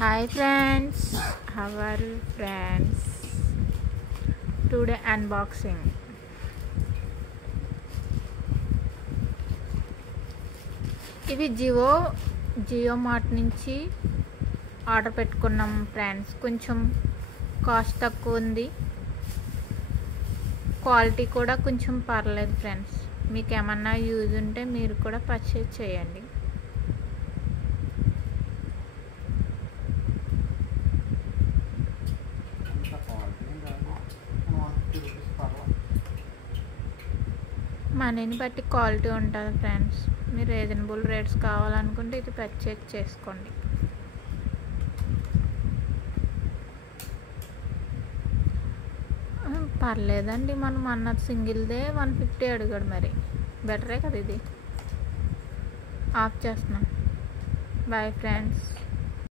Hi friends, how are you friends? Today unboxing. ఇవి Jio mart నుంచి order పెట్టుకున్నాం friends. కొంచెం కాస్ట్ తక్కువ ఉంది, క్వాలిటీ కూడా కొంచెం పర్లేదు ఫ్రెండ్స్. మీకు ఏమన్నా యూజ్ ఉంటే మీరు కూడా పర్చేజ్ చేయండి. మనీని బట్టి క్వాలిటీ ఉంటుంది ఫ్రెండ్స్. మీరు రీజనబుల్ రేట్స్ కావాలనుకుంటే ఇది పర్చేజ్ చేసుకోండి. పర్లేదండి, మనం అన్నది సింగిల్దే 150 అడిగాడు. మరి బెటరే కదా ఇది. ఆఫ్ చేస్తున్నాం. Boy friends.